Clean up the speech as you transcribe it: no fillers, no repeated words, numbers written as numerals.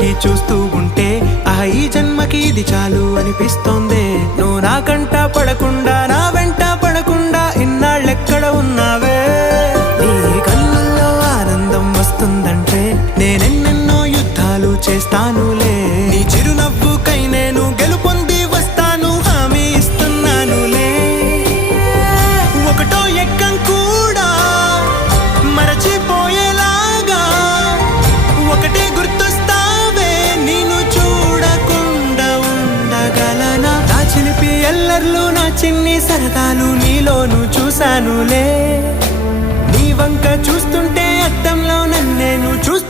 పెట్టి చూస్తూ ఉంటే ఈ జన్మకి ఇది చాలు అనిపిస్తోంది. నువ్వు నా కంట పడకుండా నా వెంట పడకుండా ఇన్నాళ్ళెక్కడ ఉన్నావే? నీ కళ్ళల్లో ఆనందం వస్తుందంటే నేనెన్నెన్నో యుద్ధాలు చేస్తానులే. నీ చిరునవ్వుకై నేను గెలుపొంది వస్తాను, హామీ ఇస్తున్నానులే. ఒకటో ఎక్కం కూడా మరచిపోయేలాగా ఒకటే గుర్తొస్తావే, నేను చూడకుండా ఉండగలనా? నా చిలిపి ఎల్లర్లు నా చిన్ని సరదాలు నీలోను చూశానులే. నీ వంక చూస్తుంటే అద్దంలో నన్ను నేను చూస్తూ